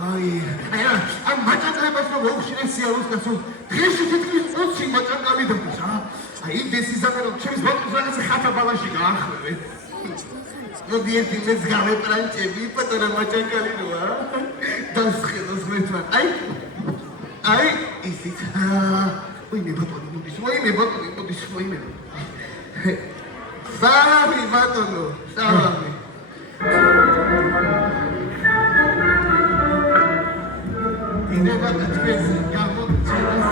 ამ მაჭაკრებას რომ მოუხშირენ სიარულს გასულ დღეში თითქმის 20 მაჭაკრავი დაგვის რა. იმდეს იზამე რომ ჩემს ბატონს რაღაცა ხათა ბალაში გაახვევე. მოდი ერთი მეც გავეპრანჭები პატარა მაჭაკარი როა. დასხედოს მეთვარ. აი ისიც. ვინმე ბატონი მოდის, ვინმე. სალამი ბატონო, სალამი. ინება თქვენს გამოჩენას.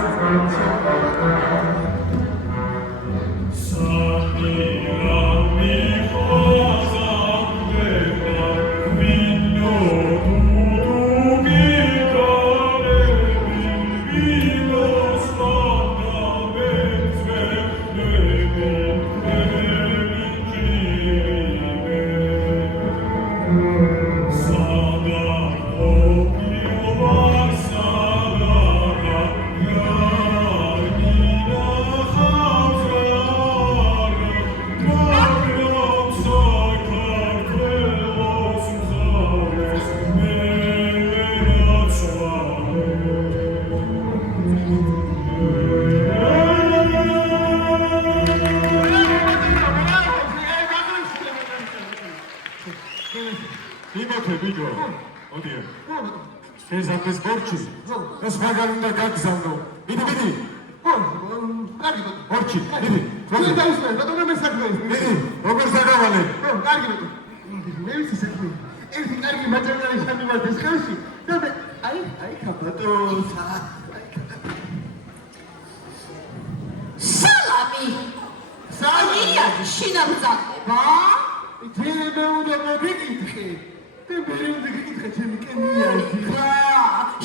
ეს ბორჩი. ეს მაგარ უნდა გაგზავნო. მიდი. კარგი ბატონო. ბორჩი. მიდი. როგორ დაუსმენ? ბატონო მე საქმე. მიდი. როგორ ზაგავალე? კარგი ბატონო. მე ვიცი საქმე. ერთი კარგი მაჭარალი შემივართ ეს ხელში. და მე აი ბატონო. სალამი. შინამძაღლება? ძილება უნდა მოგიკითხე. და მე უნდა გიკითხე ჩემი კენიაში.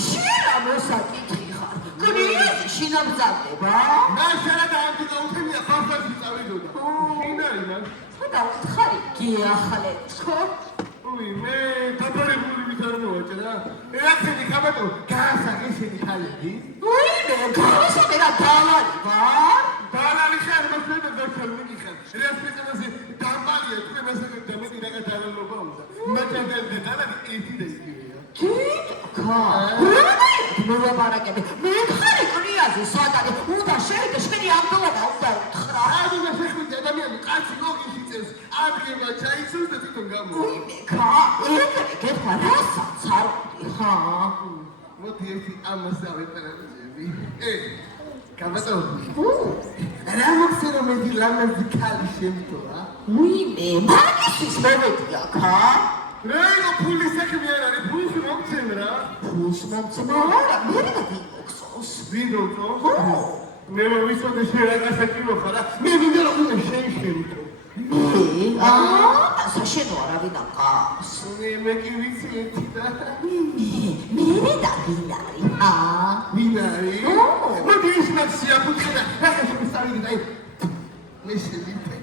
შენ მოსაკითხი ხარ. გუნიაზი შინამძაღლება? ნაშარა და ამდი გაუთენია ხალხში წავიდოდა. შინ არის მან? ცოტა უთხარი გიახლეთო. მე დაბარებული ვით არ მოვაჭრა. ეხეთი ხაბატო გაასაღე შენი ხალები. ვინმე გავასაღე რა დალალი ვარ? დალალი ხარ მოსვედა დოქტორ მიგიხარ. რესპექტებაზე დამალია თქვენ ასაკეთ და მეტი რაღაც არალობა უნდა. მაჭადელზე დალალი ერთი და იგივეა. კიკა. მოვაბარაკები. მე ხარი კრიაზე სადარი უნდა შევიდე შენი ამბობა უნდა უთხრა. აუდა შეხვიდე ადამიანი კაცი ლოგიში წეს. ადგება ჩაიცოს და თვითონ გამოვა. ვინმე გეთქვა რასაც არ ვთქვა. მოდი ერთი ამასა ვეპარანჯები. გაბატონო. რა მოხსენო მე ლამაზი ქალი შემთხვევა? ვინმე მაგისთვის მოვედია ხა? რა ფული საქმე არ არის, ფულს მომცემ რა. ფულს მომცემ არა, მე რა ვიქხოს? ვინდოწოს? მე მოვიცოდე შენ რაღაცა კილოხარა. მე მინდა რომ შენ შემთხვევა. საშენო არავინ აკავს. მე კი ვიცი ერთი და მე და ვინარი? ვინარი? მოდი ის მაქსია ფუტკრა. რა შემისწავლი და მე შევიდე.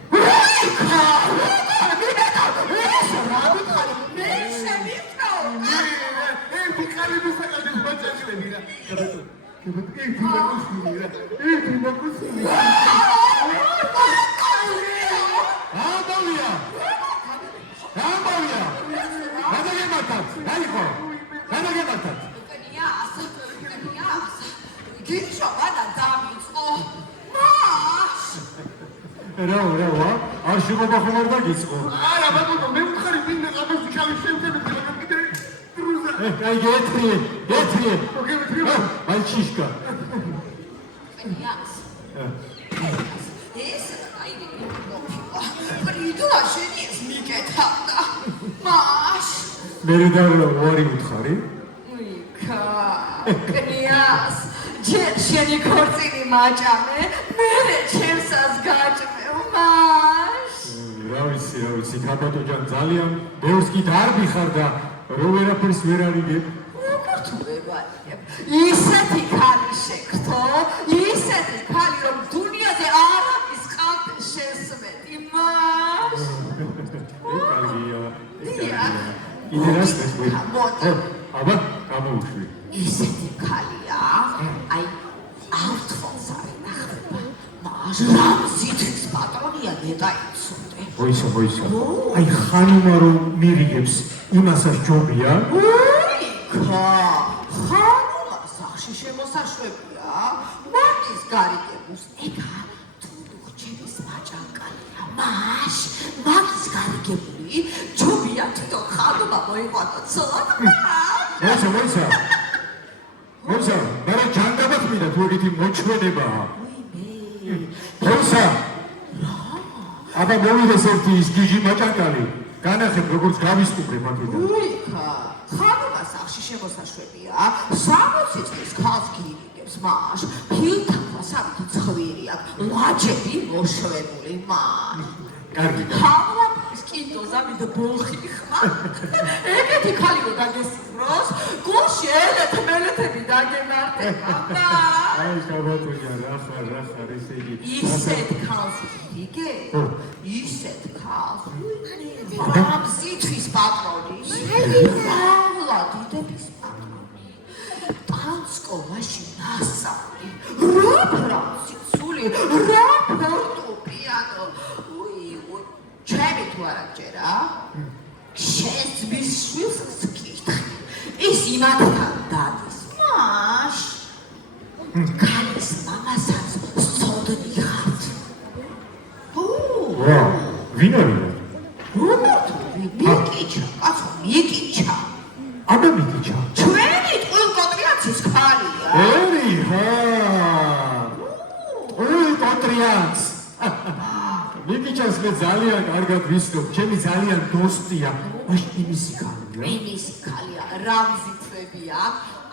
ერთი ხალი მოსაკალდეს ბაჭაკლები რა. ერთი მოკუსილი. რა, არ შეგობახმარ და გიწყო. არა ბატონო, მე ვთხარი ვინმე ყაბას ჩავი შევდები და კიდე დრუზა. აი გეთრიე. მალჩიშკა. ეს აი პრიდუა შენი ეს მიკეთავდა. მაშ მე და ვარი უთხარი? კრიას ჯერ შენი ქორწილი მაჭამე, მერე ჩემსას გაჭმევ მაშ. რა ვიცი, ხაბატო ჯან ძალიან ბევრს კი დარბი ხარ და რო ვერაფერს ვერ არიგებ. როგორ თუ ვევალებ? ისეთი ქალი შეგრთო, ისეთი ქალი რომ დუნიაზე არავის ყავს შესმედი მაშ. კარგია. ია იდეას მესმე. აბა, გამოვუშვი. ისეთი ქალია, აი ავთვალს არ ინახება. მაშ რამ სითხის პატრონია ნეტაიცოდე. ვოისა. აი ხანუმა რომ მირიგებს, იმასაც ჯობია? ხა სახში შემოსაშვებია. მაგის გარიგებულს ეგა თუნუქჩების მაჭანკალია. მაშ მაგის გარიგებული ჯობია თვითონ ხალხობა მოიყვანო ცოტა. მოიცა, მერე ჯანდაბათ მინდა თუ ეგეთი მოჩვენებაა. მოიცა. აბა მოვიდეს ერთი ის გიჟი მაჭანკალი. განახებ როგორც გავისტუმრე მაგიდან. უიქა, ხალხობა სახში შემოსაშვებია. 60 წლის ხალხს გირიგებს მაშ. ფილთაყვა სამი ცხვირი აქვს. ლაჯები მოშვებული მაშ. კარგი. ხალხობის კინტოზა მიდ ბოლხი ხმა. ეგეთი ქალიო დაგესწროს, გულში ელეთ-მელეთები დაგემართება. აი შაბათოჯა, რა ხარ ესე იგი. ისეთ ქალს გიგე? ისეთ ქალს. ბაბზითვის პატრონი. რავლა დიდების პატრონი. ტანსკოვაში ნასავი. რა ფრანცისული, რა ფორტეპიანო. ჩემი თუ არ აღჯერა? შენს მისშვილს გკითხე. ის იმათთან დადის. მაშ ქალის მამასაც სწოდნი ხართ. ვა, ვინ არის? მიკიჩა, კაცო, მიკიჩა. აბა მიკიჩა. ჩვენი ტყუილკოტრიაცის ქალია. ტყუილკოტრიაც. მიკიჩას მე ძალიან კარგად ვიცნობ, ჩემი ძალიან დოსტია. მაშინ იმისი ქალია. იმისი ქალია, რამზითვებია.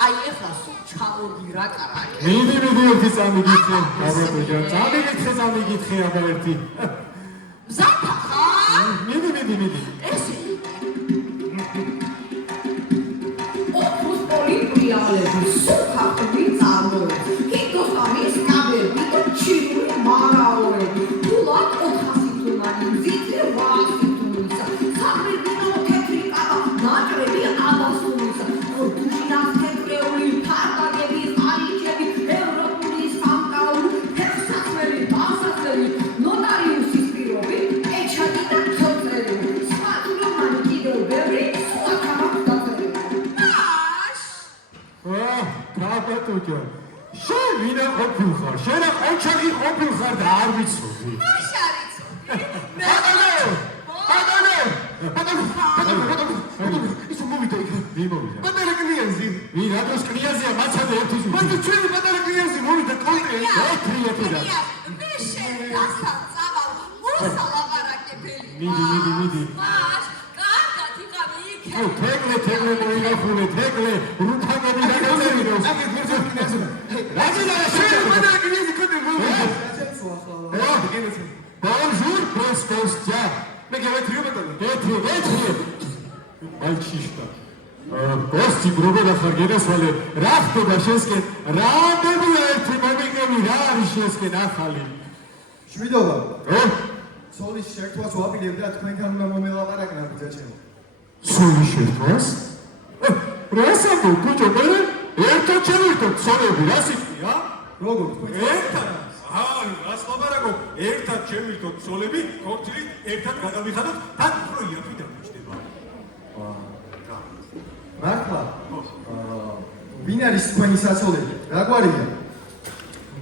აი ეხლა სულ ჩამოდი რა კარაკე. მიდი ერთი წამიგითხე, გაბატონო, წამიგითხე აბა ერთი. მზათა ხარ? მიდი. ესე ოფუს პოლიტრიალები სუფახები წარმოებს. ჰიდოსამის კაბები და ჩინური მარაოები. თულად 400 თუნანი, ზითე 800 თუნისა. საყრდინო თეთრი კაბა, ნაჭრები აბასუნისა. დუშინას თეთრეული ფარდაგები, ყალიქები, ევროპული სამკაული, ფეხსაცმელი, ბალსაცმელი, ნოტარიუსის პირობი, ეჩადი და თოწერი. სხვა თურმანი კიდევ ბევრი, სხვა თამაკს დაწერილი. მაშ! გაბატონო, შენ ვინა ყოფილ ხარ? შენ ოჩახი ყოფილ ხარ და არ ვიცოდი. მაშ არის. ბატონო, ის მოვიდა იქ. ვინ მოვიდა? პატარა კლიენტი. ვინ რატოს კრიაზია მაცადე ერთი ზუსტი. მაგრამ ჩვენი პატარა კლიენტი მოვიდა კონტროლი. ეთრიეთიდან. მე შენ დასთან წავალ, მოსალაპარაკებელი. მიდი. მაშ, კარგად იყავი იქ. თეგლე მოინახულე, თეგლე, რუთაგები დაგაწერინოს. რაჯენა შენ პატარა კლიენტი კონტროლი მოვიდა. Bonjour, Prostostya. მე გავეთრიო ბატონო. ეთრი. Мальчишка. Кости გრუბედა ხარ გერასვალე. რა ხდება შენსკენ? რამდენია ერთი მომიგები რა არის შენსკენ ახალი? შვიდობა. ო? სოლის შეკრას ვაპირებ და თქვენთან უნდა მომელაპარაკნა ბიჭაჩემო. სოლის შეკრას? რასაკო ბიჭო მე ერთად ჩავირთოთ სოლები რა სიტყვია? როგორ თქვენ? ერთად. აი, რას ლაპარაკობ? ერთად ჩევირთოთ სოლები, ქორწილით ერთად გადავიხადოთ, თან უფრო იაფი დამჭდება. მართლა? ვინ არის თქვენი საცოლები? რა გვარია?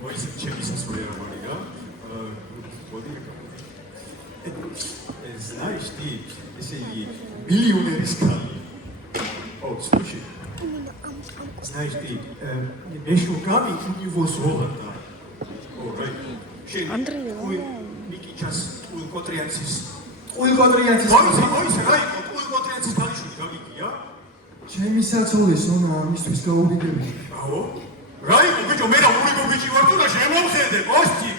მოიცე ჩემი სასულე რა გვარია? მოდი знаешь ты, если миллионер искали. О, слушай. Знаешь ты, между нами у него золото. Андрей, Микичас, Уилкотрянцис. უილკოტრიანცის მოიცე, რა იყო, Уилкотрянцис ქალიშვილი გავიგია? ჩემი საცოლის ონა ამისთვის გაუგებია. აო? რა იყო, ბიჭო, მე რა ურიგო ბიჭი ვარ თუ და შემოვხედე, კოსტი.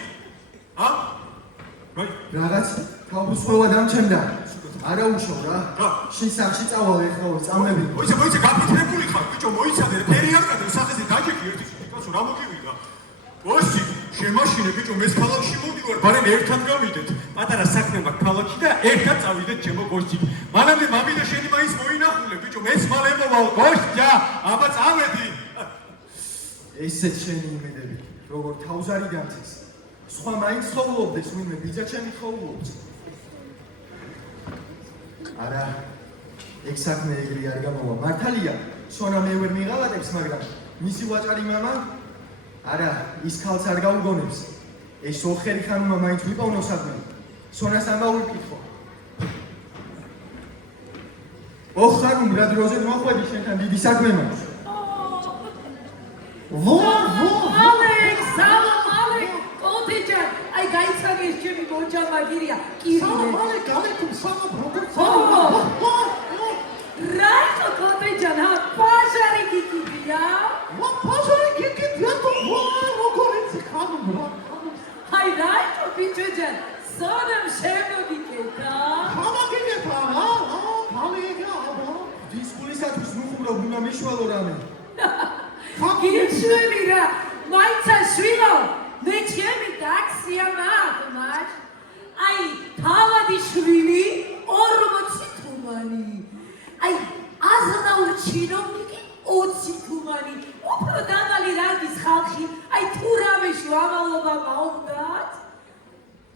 რაღაც თავბრუსყროვა დამჩემდა. არა უშავ რა. შენ სახში წავალ ეხლა წამები. მოიცე, გაფიქრებული ხარ, ბიჭო, მოიცადე, ფერი არ გადე, სახეზე დაჭექი ერთი წუთი, კაცო, რა მოგივიდა? კოსტი, შემაშინე, ბიჭო, მეს ქალაქში მოვდივარ, ბარემ ერთად გავიდეთ. პატარა საქმე მაქვს ქალაქში და ერთად წავიდეთ ჩემო კოსტი. მანამდე მამი და შენი მაინც მოინახულე, ბიჭო, მეს მალე მოვალ, კოსტია, აბა წავედი. ესეც შენი იმედები, როგორ თავზარი გამწეს. სხვა მაინც ხოვლობდეს, ვინმე ბიჭაჩემი ხოვლობს. არა, ეგ საქმე ეგრე არ გამოვა. მართალია, სონა მე ვერ მიღალატებს, მაგრამ მისი ვაჭარი მამა? არა, ის ქალს არ გაუგონებს. ეს ოხერი ხანუმა მაინც ვიყოვნო საქმე. სონას ამბავი ვკითხო. ოხ ხანუმ რა დროზე მოხვედი შენთან დიდი საქმე მაქვს. ალექს, ალექს, ოდეჯა, აი გაიცანეს ჩემი მოჯა მაგირია. ალე გამეკუმ სალამ როგორც რაიტო ოდეჯა, პაჟარი გიგია? პაჟარი გიგია თუ როგორც ხანუმ რა. აი რაიტო ბიჭოჯა, სონამ შემოგიკეთა? გამაგიგეთა რა? გამიგა აბა. დისკულისათვის ნუხურო უნდა მიშვალო რამე. გიშველი რა, მაიცა შვილო, მე ჩემი ტაქსია მაგ. აი, თავადი შვილი 40 თუმანი. აი, აზნაური ჩინოვნიკი 20 თუმანი. უფრო დაბალი რანგის ხალხი, აი თუ რამეში ამალობა მაუნდათ.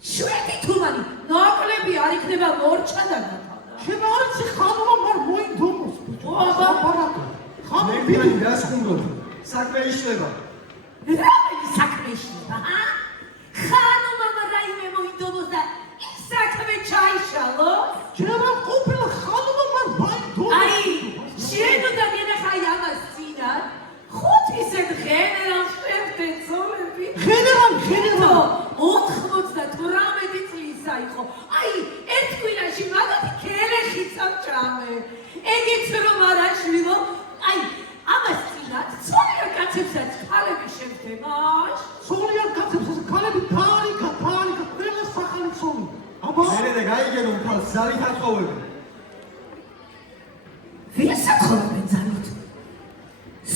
7 თუმანი, ნაკლები არ იქნება მორჩა და გათავდა. შენ არ იცი ხანუმა მარ მოინდომოს. მე პირი რას ხუმრობ? საქმე იშლება. რამე საქმე იშლება, ხანუმა რაიმე მოინდომოს და ის საქმე ჩაიშალოს? ჯერა ყოფილა ხანუმა მარ მოინდომოს. აი, შენოდან ენახა ამას წინათ, 5 გენერალ შევდეცოლები. გენერალ 98 წლისა იყო. აი, ერთ კვირაში მაგათი ქელეხიც ამჭამე. ეგეც რომ არ აშვილო, აი, ამას წინათ ცოლიერ კაცებსაც ქალები შევდება. სოლიარ კაცებსაც ქალები თარიკა ყველა სახალი ცოლი. აბა მერე და გაიგენო ქალს ზალით ათხოვებენ. ვინც ათხოვებენ ზალით?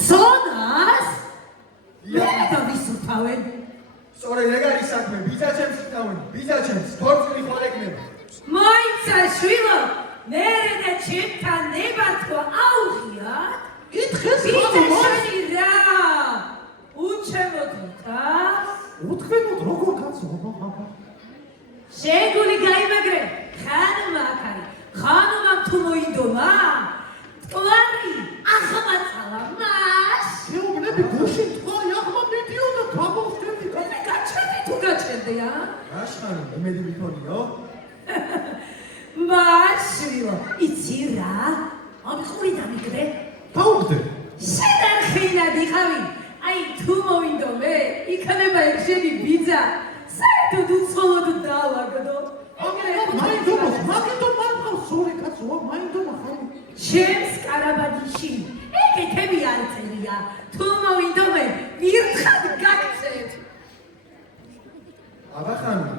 სონას? მე და ვისურთავენ? სწორედ ეგ არის საქმე, ბიძაჩემს ითავენ, ბიძაჩემს, თორწილი ხვალეკნება. მოიცა შვილო, მერე და ჩემთან ნებართვა აუღიათ? ითქეს ბიძაშენი რა? უჩემოდითას? უთქვენოთ როგორ კაცო აბა. შეგული გაიმაგრე, ხანუმა აქარი, ხანუმამ თუ მოინდომა, ტყვარი ახმაწალა მას. შეუბნები გუშინ ტყვარი ახმა მიდიოდა გამოვსდები. მე გაჩერდი თუ გაჩერდია? რაშხანი, იმედი მიქონიო? მაშვილო, იცი რა? ამხური დამიგდე? დაუგდე. შედარხინად იყავი, აი თუ მოინდომე, იქნება ეგ შენი ბიძა, საერთოდ უცხოლოდ დავაგდო. მაინდომოს, მაგითო მარყავს სორი კაცო, მაინდომა ხანი. ჩემს კარაბადიში, ეგეთები არ წერია, თუ მოინდომე, ვირთხად გაგცეთ. აბა ხანი,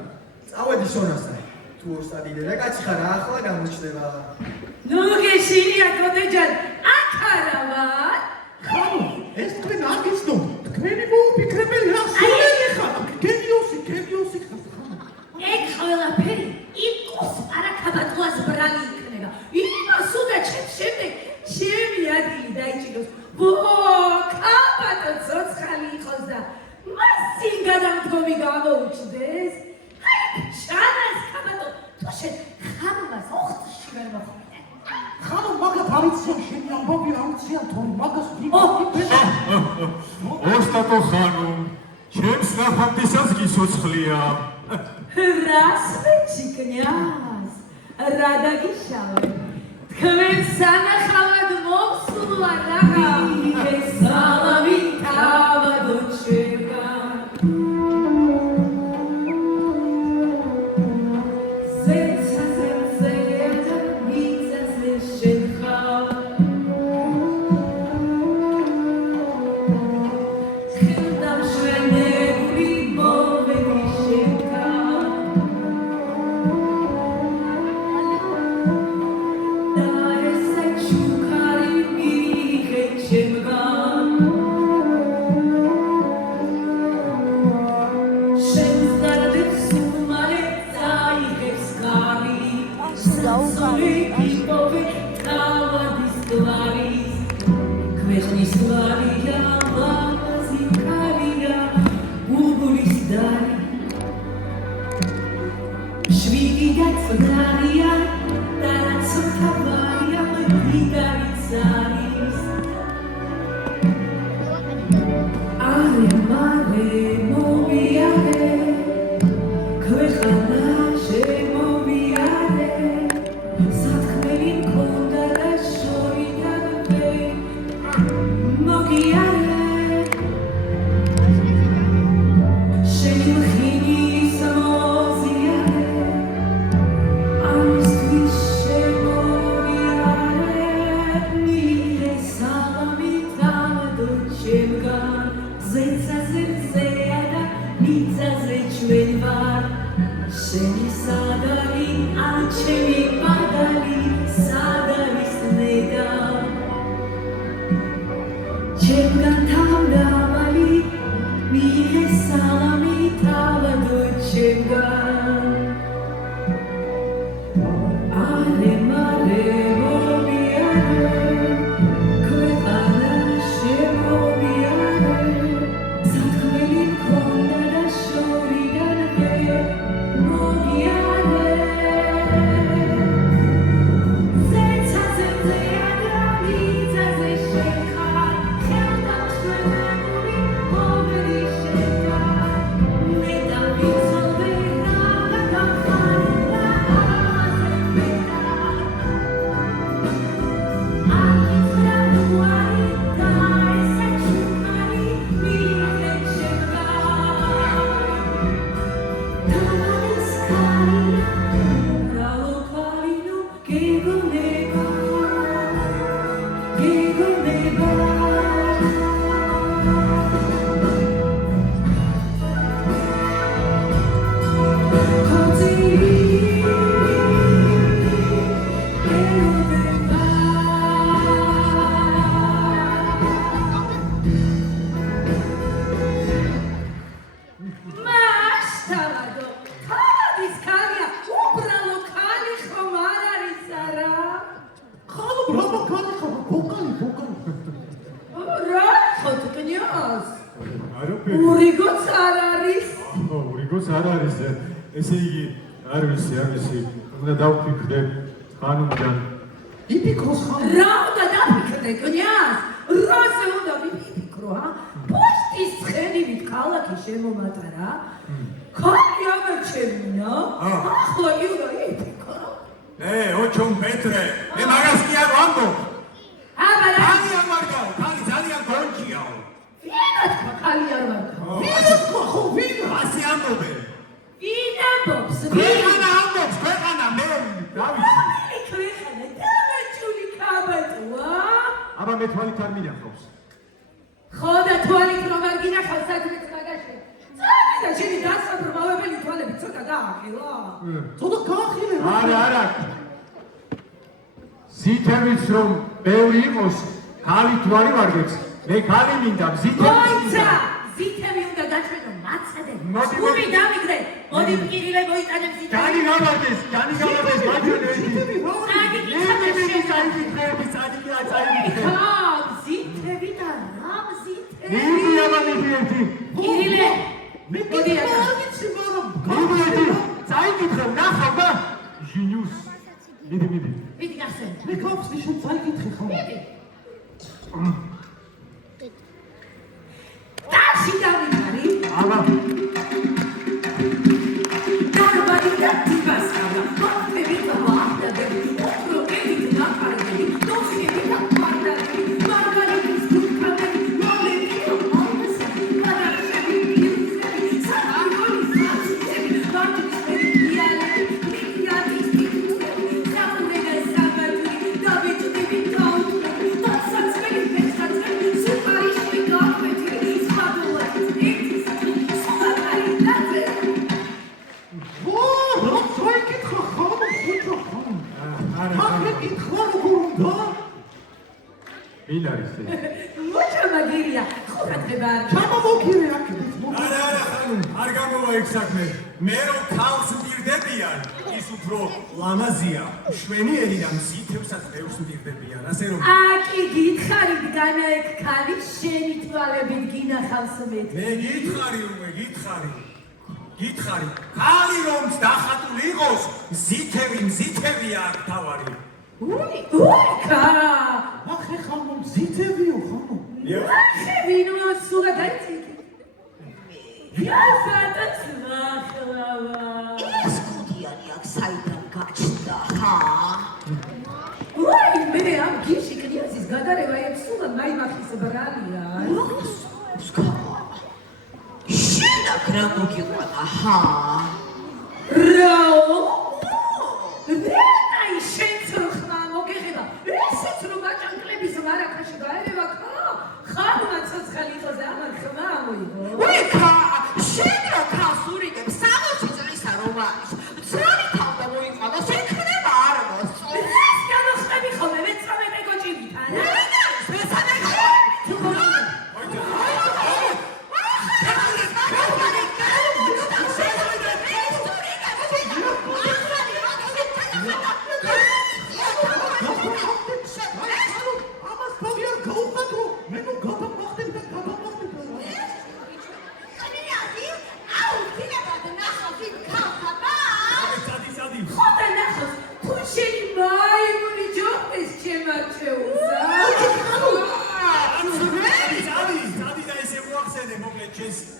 წავედი სონასთან. თუ ოსტადი დედაკაცი ხარ, ახლა გამოჩნდება. ნუ გეშინია კოდეჯან, აქ არა ვარ. ხანუ, ეს თქვენ არ გიცნობ, თქვენი მოუფიქრებელი რა სულელი ხარ, გენიოსი ხარ ხანუ. ეგ ყველაფერი იმ კოს არაქაბატყვას ბრალი იქნება. იმას უნდა ჩემს შემდეგ ჩემი ადგილი დაიჭიროს. კაბატო ცოცხალი იყოს და მას წინ გადამდგომი გამოუჩნდეს. აი, შანას კაბატო, თუ შენ ხანუმას ოხტში ვერ მოხვიდე. ხანუ მაგათ არ იციან შენი ამბავი არ იციან თორე მაგას ოსტატო ხანუ, ჩემს ნახატისას გისოცხლია. რას მეჩიკნიას? რა დაგიშავე? თქვენ სანახავად მოვსულა რაღა, ეს სალამი თავად უჩერდა. ესე იგი არ ვიცი უნდა დავფიქრდე ხანუმიდან იფიქროს ხან რა უნდა დაფიქრდე კნიას როზე უნდა ვიფიქრო პოსტის ცხენივით ქალაქი შემომატარა ხანი ამერჩევინა ახლა იურა იფიქრო ოჩონ პეტრე მე მაგას კი არ ვამბობ აბა ხალი არ მარგაო ხალი ძალიან გონჩიაო ვინაც ხალი არ მარგაო ვინაც ხო ვინ ასე ამბობენ ვინაბობს ქვეყანა ამბობს ქვეყანა მე დავიცი ქვეყანა დამაჭული კაბატოა აბა მე თვალით არ მინახავს ხო და თვალით რომ არ გინახავს საქმეც მაგაში წამიდა შენი დასაბრმავებელი თვალები ცოტა გაახილა ცოტა გაახილე არა ზითებიც რომ ბევრი იყოს ქალით ვარი ვარგებს მე ქალი მინდა მოიცა ზითები უნდა გაჩვენო მაცადე უბი დამიგრე მოდი პირილე მოიტანებ ზითები ჯანი გამარდეს გაჩვენე ზითები ზითები და რამ ზითები მიდი აბა მიდი პირილე მოდი არ ვიცი მაგრამ მიდი წაიკითხე ნახავ და ჟინიუს მიდი გახსენ მე გავხსნი შენ წაიკითხე ხომ ტაში დავიმარი აბა დარბადი და დიბასკადა მოხდები და ვახდები ოქროკები და ნახარები დოხები და პარდები მარგალიტის გულქალები მოლები და მომსები პარაშები პირისები საგონი საციცები მარტივი პიალები მიგრატის ტიპები საფურეგა საბაჯური დავიჭდები გაუთხები და საცმელი ფესაცმელი სუპარიში გაკვეთილი სპადულები ვინ არის ეს? მოჩა მაგერია, ხურადება არ ჩამოვიქირე აქედით არა ხანუმ არ გამოვა ეგ საქმე მე რომ თავს მდირდებიან ის უფრო ლამაზია შვენიერი და მზითებსაც ბევრს მდირდებიან ასე რომ აკი გითხარი დგანა ეგ ქალი შენი თვალებით გინახავს მე მე გითხარი ქალი რომ დახატული იყოს მზითებია აქ თავარი უიკა ახე ხამო ზითებიო ხამო ახე ვინო სულა დაიციკი გასატაც მახლავა. ეს კუდიანი აქ საიდან გაჩნდა, ხა? ვაი, მე ამ გიში კნიაზის გადარება ებსულა მაიმახის ბრალია. შენ აქ რა მოგიყვანა, ხა? რაო? რეტაი შენც რო ხმა მოგეხება, ესეც რო გაჭანკლების მარაკაში გაერევა ხა? ხანმა ცოცხალი იყოს და ამან ხმა მოიგო. უი, ხა, შენ რა ხას ურიგებ 60 წლისა რომ არის. ძრალი თავდა მოიყვანა, შენ ხდება არ მოსწო. ეს გამოხდები ხოლმე მეცხრამეტე კოჭივითან.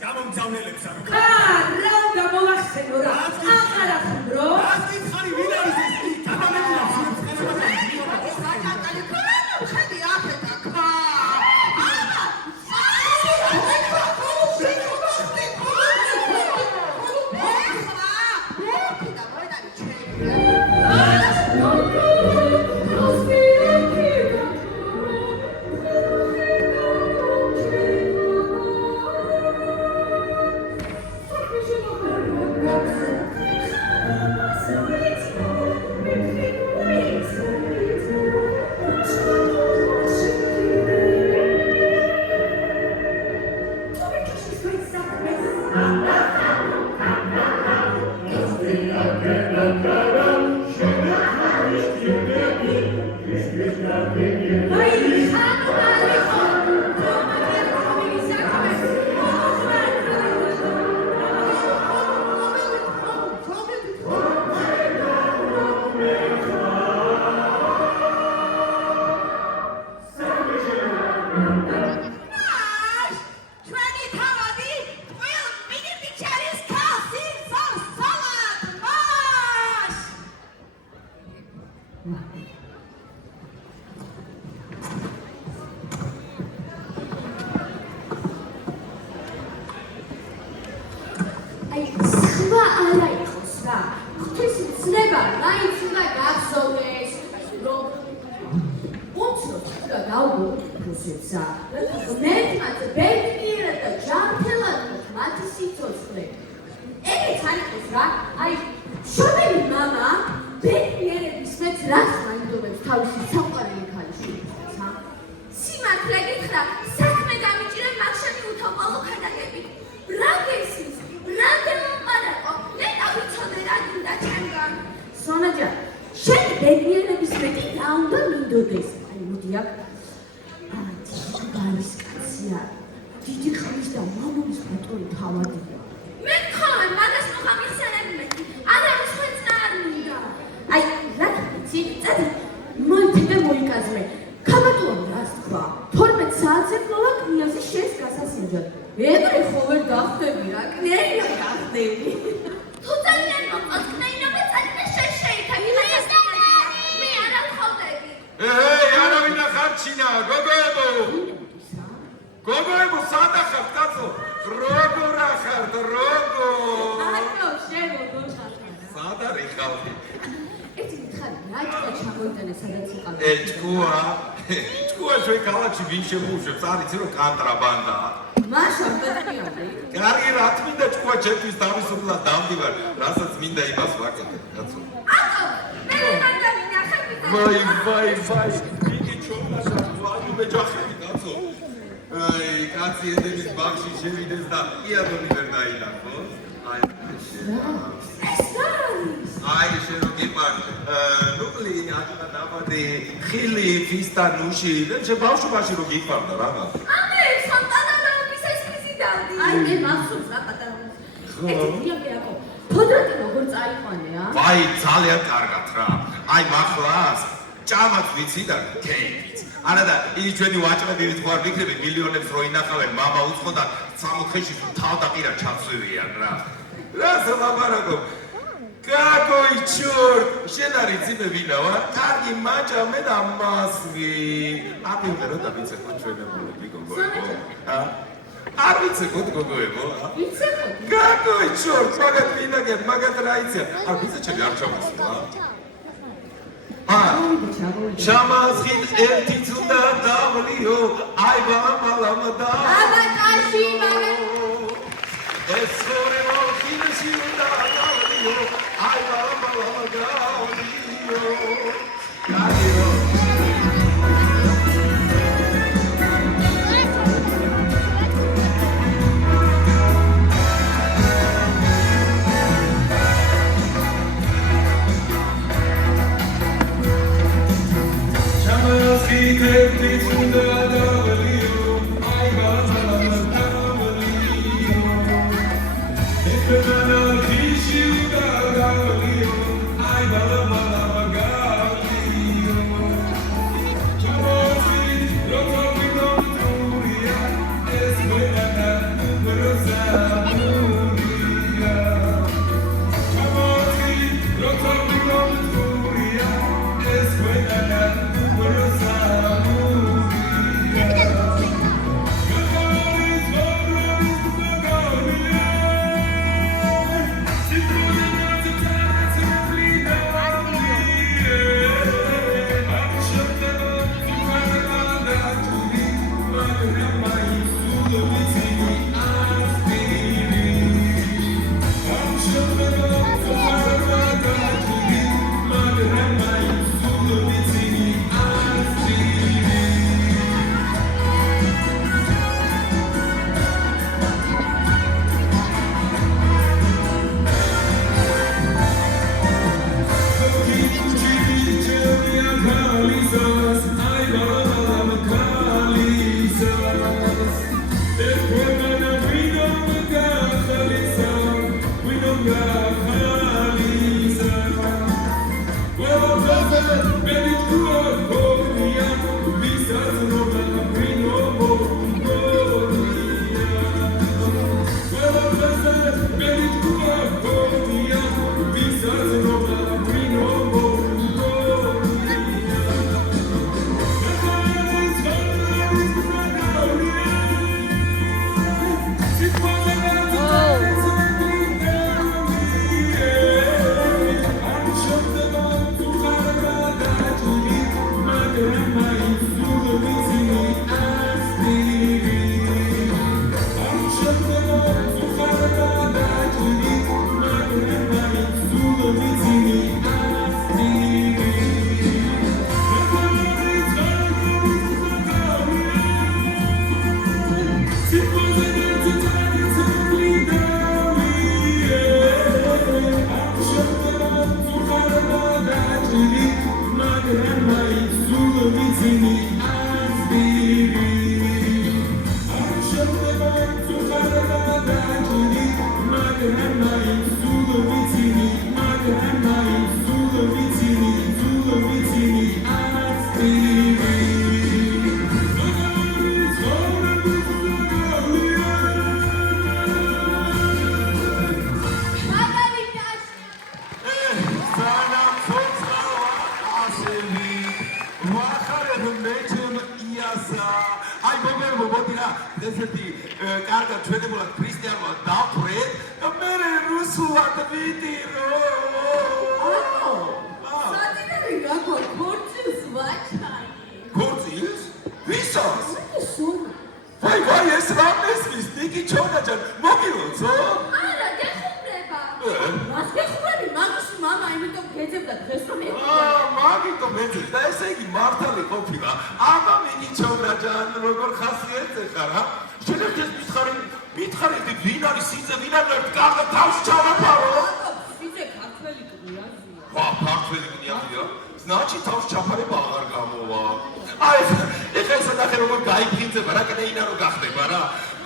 გამომძავნელებს არ ხა, რა უნდა მოვახსენო რა? აღარა ხმბრო? ხარი ვინ არის ეს? შე ბავშვობაში რო გიყვარდა რაღა. ამე სანტანაობის ეს პრეზიდენტი. აი მე მახსოვს რა პატარა. ეთიაკო. ფოდრატი როგორ წაიყვანე, ა? ვაი, ძალიან კარგად რა. აი მახლას ჭამაც ვიცი და კეიქიც. არა და ის ჩვენი ვაჭრები ვიტყვა ვიქნები მილიონებს რო ინახავენ მამა უცხო და სამოთხეში თავდაყირა ჩაცვევიან რა ლაპარაკო გაგოი ჩორტ შენ არის ძიმე ვინა ვარ კარგი მაჭა მე და მასვი აბიო რო დავიცეხო ჩვენებული გოგოებო არ ვიცეხოთ გოგოებო გაგოი ჩორტ მაგათ ვინაგე მაგათ რა იცი არ ვიცი ჩემი არ ჩამოსულა ჩამასხით ერთიც უნდა დავლიო აი ბალამ და აბა კაში მამე ეს ორი მოხინში უნდა დავლიო აი ბალამ დავლიო კალიო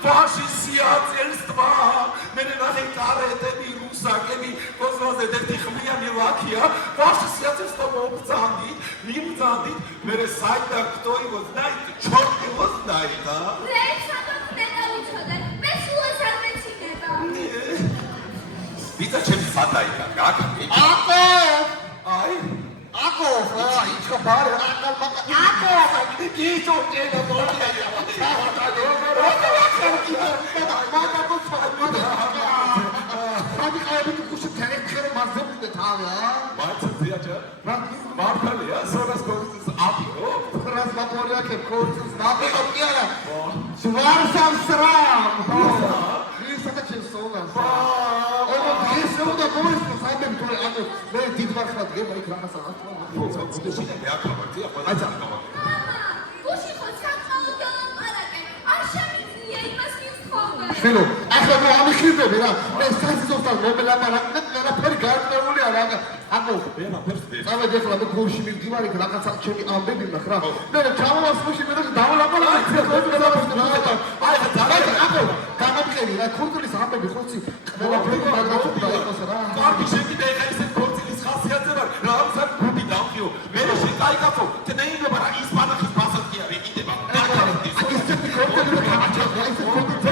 ფაშისტი აწელსტვა მე ნახე კარეტები საკები პოზვაზე ერთი ხმიანი ლაქია ვაში სიაცერს და მოგძანდით მიმძანდით მე საიდან кто его знает черт его знает а Biza ჩემი სადაიკა გაკი აი აკო იჩო ბარე აკო იჩო კენა მოდია მართლია მართალია სორას კორცის აპიო რას ბატონია კე კორცის აპიო კი არა სვარსამ სრამ ისაა ჩემსონა ობა ისეუდა მოისო საერთოდ თორე აკო მე დიდ მარხად გება იქ რაღაცა ბუდეში და აკავარდია ყველა წაკავა Fellow, ახლა ნუ ამიხილდები რა. მე სასიზოსთან მომელაპარაკე და ყველაფერი გააკეთებულია რა. აკო, წავედი ახლა მე გულში მივდივარ იქ რაღაცა ჩემი ამბები მაქვს რა. მე ჩამოვასწრებში მე და დავალაპარაკე. აკო, გამომყევი რა, ქურთულის ამბები ხოცი ყველაფერი რაღაცა იყოს რა. კარგი შეკიდე ეხა ისე ქორცილის ხასიათზე ვარ. რა ამსად გუდი დავხიო. მე შეკაიკაცო, თნეინობა რა ისპანახის ბასაკი არის იყიდება. აკისეთი ქორთული და გამაჩა. ისე ქორთული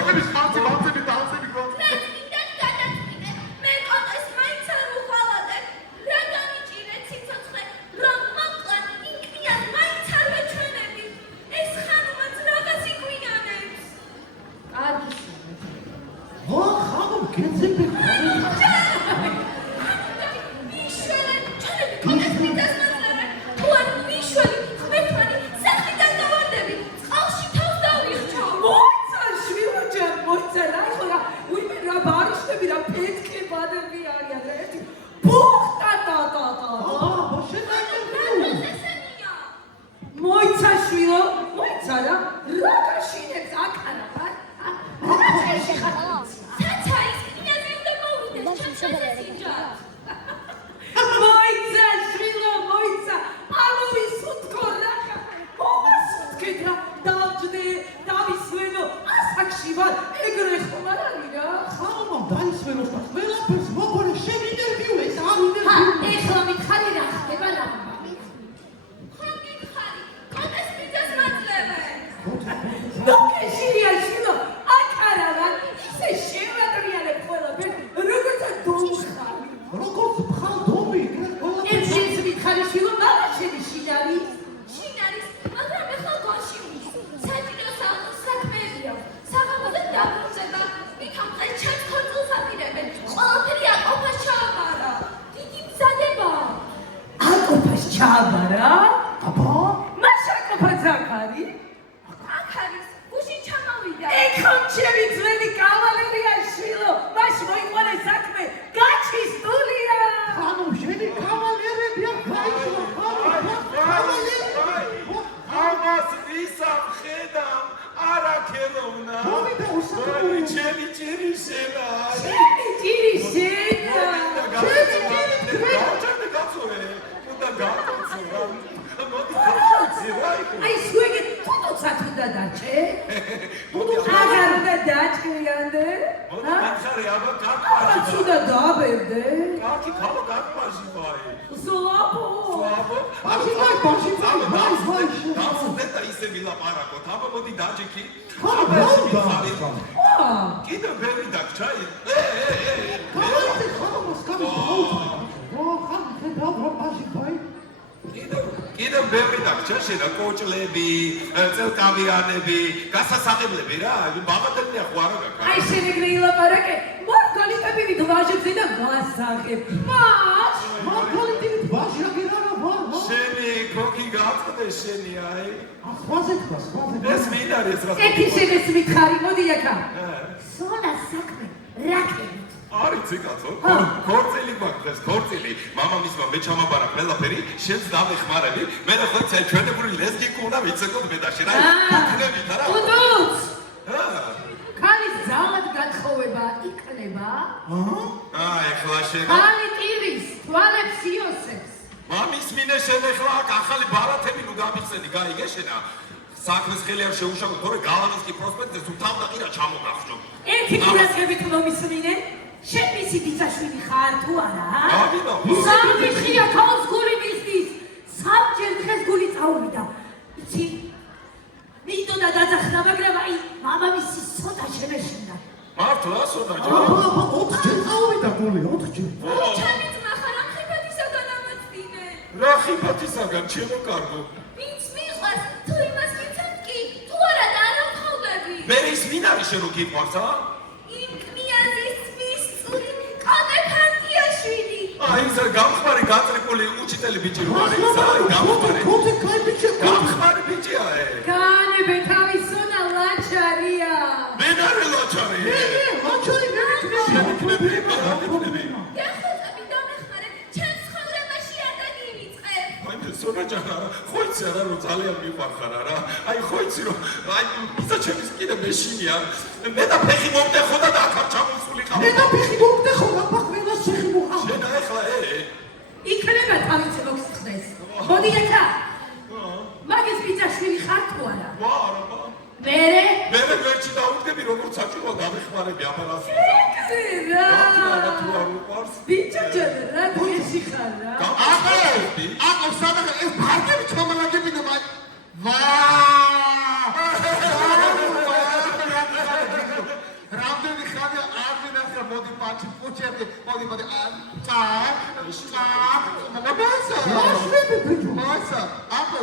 კიდევ ბევრი დაგჭირდა კოჭლები, წელკავიანები, გასასაღებლები რა, ბაბადელია ხო არა გაკა. აი შენეგრე ილაპარაკე, მარგალიტები ვაჟებზე და გასაღებ. მარგალიტები ვაჟები რა ვარ? შენი კოკი გაწყდა შენი აი. სხვაზე. ეს მინარეს რა. ეკი შენეს მითხარი, მოდი აქა. სოლა საქმე, რაკეტი. არიცი კაცო, ქორწილი გვაქვს, ქორწილი. მამამისმა მე ჩამაბარა ყველაფერი, შენს დამეხმარები, მე რა ხო ჩვენებური ლესგიკი უნდა ვიცეკოთ მე და შენ რა. იქნებით არა? უდუც. ქალის ძალად გათხოვება იქნება? ეხლა შენ. ქალი ტირის, თვალებს იოსებს. მამის მინე შენ ეხლა ახალი ბარათები ნუ გამიხსენი, გაიგე შენა. საქმეს ხელი არ შეუშავო, თორე გალანოვსკი პროსპექტზე თუ თავდაყირა ჩამოგახშო. ერთი კურასებით მომისმინე, შენ მის იცი ბიძაშვილი ხარ თუ არა? ავიდა. სამი ხია ქალს გული მისდის. სამჯერ დღეს გული წაუვიდა. იცი? მიდოდა დაძახნა, მაგრამ აი მამამისი სოდა შემეშინდა. მართლა სოდაჯა. აბა 4-ჯერ წავიდა გული 4-ჯერ. ჩემი ძმა ხარ ამ ხიფათისაგან ამოწდინე. რა ხიფათისაგან ჩემო კარგო. ვინც მიყვარს თუ იმას ვიცად კი თუ არა და არ ვხავდები. მე ის მინარი შენ რო გიყვარს ა? იმ კნიაზის ძმის წული კალე ფანტიაშვილი. აი ეს გამხმარი გატრიპული უჩიტელი ბიჭი რო არის აი გამხმარი. გოთე კაი ბიჭი. გამხმარი ბიჭია ე. განებე თავის სონა ლაჩარია. მინარი ლოჩარი. მაჩორი შევიქნები მოვიქნები. გახოცები დამეხმარე ჩემს ცხოვრებაში არ დაგივიწყებ. აი მე სოდაჯა ხო იცი არა რომ ძალიან მიყვარხარ არა აი ხო იცი რომ აი ისა ჩემის კიდე მეშინია მე და ფეხი მომტეხო და აქ ჩამოსული ყავ მე და ფეხი მომტეხო აბა ყველა შეხი მოყავ. შენ ახლა იქნება თავიცე მოგსწრეს. მოდი აკა. მაგის ბიძაშვილი ხარ თუ არა? ვარა მერე? მე ვერჩი დაუდგები როგორც საჭირო დამეხმარები აპარატს ეკრა. რა თუ არ უყარს ბიჭოჯან რა დღეში ხარ რა? აკო სადღა ეს ბარგები ჩამალაგებინა მაგ რამდენი ხანია არ მინახა მოდი პაჩი პუჩები მოდი მასა აკო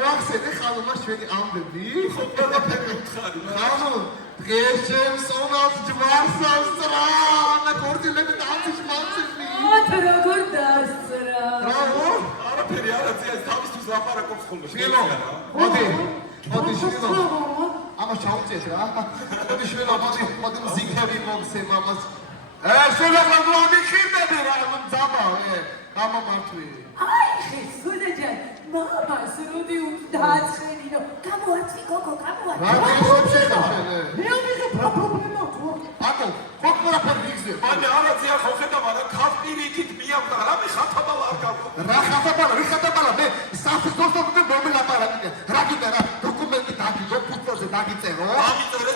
ვახსენე ხალხმა შვენი ამბები ხო ყველაფერი უთხარი ხალხო დღეს ჩემს სონას ჯვარსავს რა და კორტილები დააცის მანცები ოთ როგორ დასწრა. რაო არაფერი არ აცი ეს თავისთვის ლაპარაკობს ხოლმე შვილო მოდი შვილო ამას ჩაუწიეთ რა მოდი შვილო მოდი მზიქები მომცე მამას შვილო მოდი ხირდები რა მძაბა გამომართვი აი ხეს სუდაჯან მამას როდი დააცხენინო. გამოართვი გოგო გამოართვი. რა გიხოვში შენ მე ვიღებ რა პრობლემა თუ აკო ხოქრაფერ გიგზე მანე არაცია ხო ხედა მაგრამ ხალხი იქით მიავდა რა მე ხათაბალა არ გავყო რა ხათაბალა მე საფის დოსტობდე მომელაპარაკე რა გიდა რა დოკუმენტი დაგიძო ფუტბოლზე დაგიწერო ამიწერე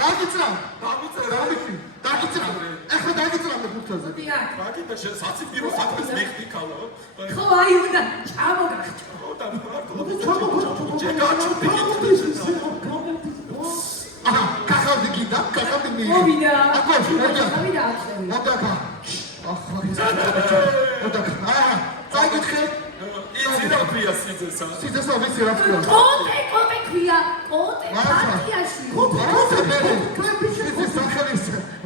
დაგიწერა დამიწერე ეხლა დაგიწერა მე ფუტბოლზე დიახ. მაგითა შენ საციფირო საქმეს მიხდი ქალო ხო აი უნდა ჩამოგახჭო. აჰა კახავდი გიდა კახავდი მი მოვიდა. აკო მოვიდა მოვიდა ახლა. მოდაკა მოდაკა აჰა წაიგითხე იცი რა ქვია სიძესა სიცესო ვიცი რა თქვა კოტე ქვია. კოტე პარტიაში. კოტე მე კრებიჩი სახელის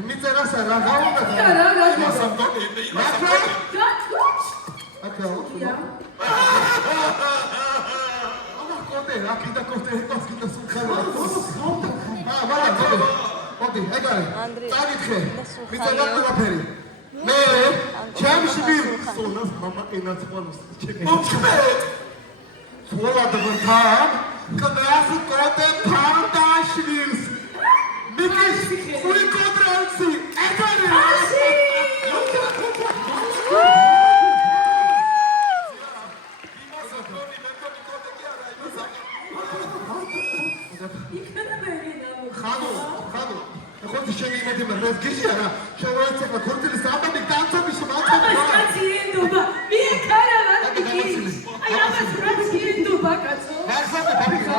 მიწერასა რა გავუნა რა იმასამ დონე იმასამ გაწუჩ. აკა ია. ამა კოტე რა კიდე კოტე ეკოს კიდე სულხანა მარა მოდი ეგარი წაიგითხე მიწერა ყველაფერი მე ჩემში სონას მამა ენაცყვანოს მოხმეთ სულადბთან კადრას კოტე ფანტაშვილს მიკის ხუი კოდრანცი ეგარი ხანო ხოთი შეგიმედი მაგრამ გიშია რა შევაიცა ქორწილის ამბები განცობის ამას კაციენდობა. მე ქარავა გიქის. აი ამას კაციენდობა კაცო. ახლა ბაბიკა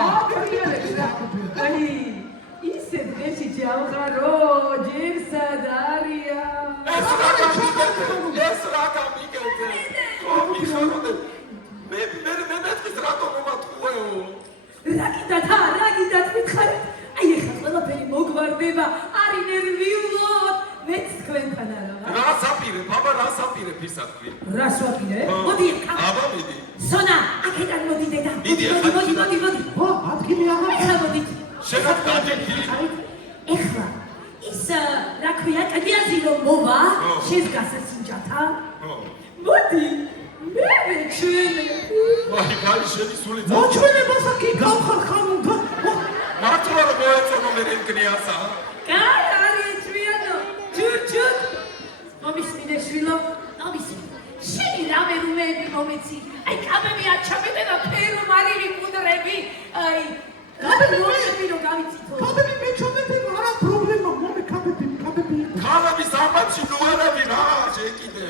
აი ისე დღეში ჯავღარო ჯერ სად არია. ეს რა გამიგებდე მე მეც რატომ მომატყუეო რა გიდათ მითხარით. აი ეხლა ყველაფერი მოგვარდება. არი ნერვიულობ. მეც თქვენთან არა ვარ. რა საპირე ბაბა რა საპირე ფისატყვი რას ვაპირე? მოდი ეხლა. აბა მიდი სონა, აქედან მოდი დედა. მიდი, მოდი. ო ადგილი აღარ ეხლა მოდით. შენად დაჯექი ეხლა ის რა ქვია კადიაზი რომ მოვა შენს გასასინჯათა. მოდი. მე ჩვენი. ვაი შენი სული ძა მოჩვენებას აქ გავხარ ხანუნდა მართლა რომ მოეწონო მე რენკნიასა კაი არის ჩვენო. ჩურჩუთ. მომისმინე შვილო. მომისმინე. შენი რამე რუმეები მომეცი. აი კაბები არ ჩამეტება ფერო მარილი კუდრები. აი კაბები რომ გავიცითო. კაბები მეჩვენებები არა პრობლემა მომე კაბები მამაცი ნუ არავინ რა შეკიდე.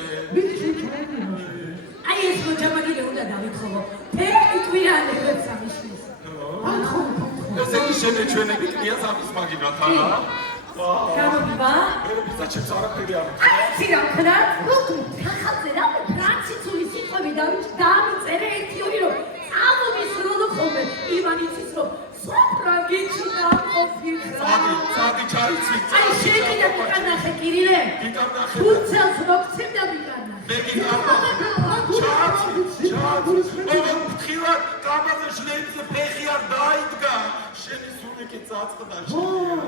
აი ეს მოჯამაგირე უნდა დავითხოვო. თეატრი კვირიანებს ამიშლის. ესე იგი შემეჩვენები კლიას ამის მაგივრად არა? გამოგვა? ერებისა ჩემს არაფერი არ აქვს. აი რა ხნა? როგორ ხახალზე რა ფრანცისული სიტყვები დავიწერე ერთი ორი რომ ამობის როლო ხოლმე ივან იცის რომ სოფრაგიჩი დამყოფილდა. სადი ჩაიცი. აი შეკიდა მიკარნახე კირილე. მიკარნახე. თუცელს მოგცემდა მიკარნახე. მე გიტარნახე. ხილად კამაზე შლეიზე ფეხი არ დაიდგა. შენი სუნიკი წაწყდა შენ.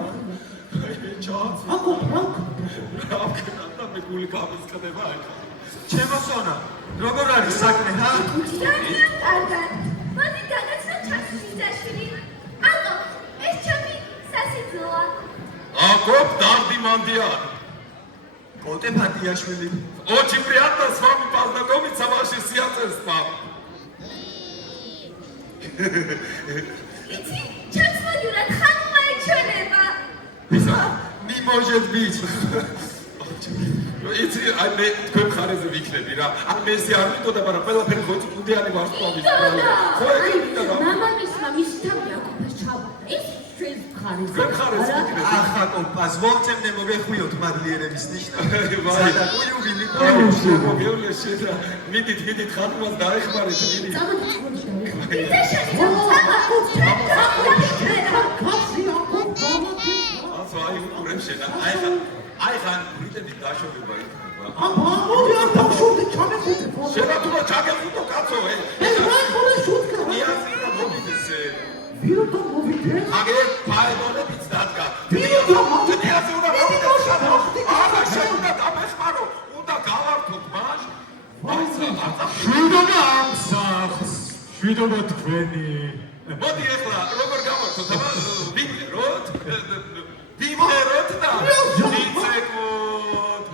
ჩაც. აკა მე გული გამისკდება ახლა. ჩემო სონა, როგორ არის საქმე, ჰა? ძალიან კარგად. მოდი დაგაცნო ჩემს ვიზაშვილი. ალო, ეს ჩემი სასიძოა. აკოპ დარდი მანდია. კოტე ფატიაშვილი. Очень приятно с вами познакомиться, ваше сиятельство. იცი, ჩემს მოდივრად ხან მოეჩვენება. Не может быть. იცი, აი მე თქვენ ხარეზე ვიქნები რა. აი მე ისე არ ვიტყოდა, მაგრამ ყველაფერი ხო იცი კუდიანი ვარსკვლავის პროექტი. ხო ეკიდა რა. მამამისმა მისი თავი აკופას ჩავარდა. ის ჩვენს მხარეს. თქვენ ხარეზე ვიქნები. ახლა კომპას ვოლცემდე მოგეხვიოთ მადლიერების ნიშნა. ვაი. სადა კუიუვილი. მოგევლე შედა. მიდით ხატმას დაეხმარეთ მიდი. წამოდი წამოდი დაიხმარე. ასო აი უკურებ შედა. აი ხან ვრიდები დაშოვება იქნება. მოდი არ დავშოვდე ჩამეხუთე. შედა თუ ჩაგეხუტო კაცო ე. ეს რა ხოლე შუტკა. იაზინა მოვიდეს. ვირტო მოვიდე. აგე ფაედონებიც დადგა. ვირტო მოვიდე. დიაზე უნდა მოვიდეს. არა შეუდა დამეხმარო. უნდა გავართოთ მაშ. შვიდობა ამ სახლს, შვიდობა თქვენი. მოდი ახლა როგორ გავართოთ? ვიმეროთ. ვიმეროთ და ვიცეკოთ.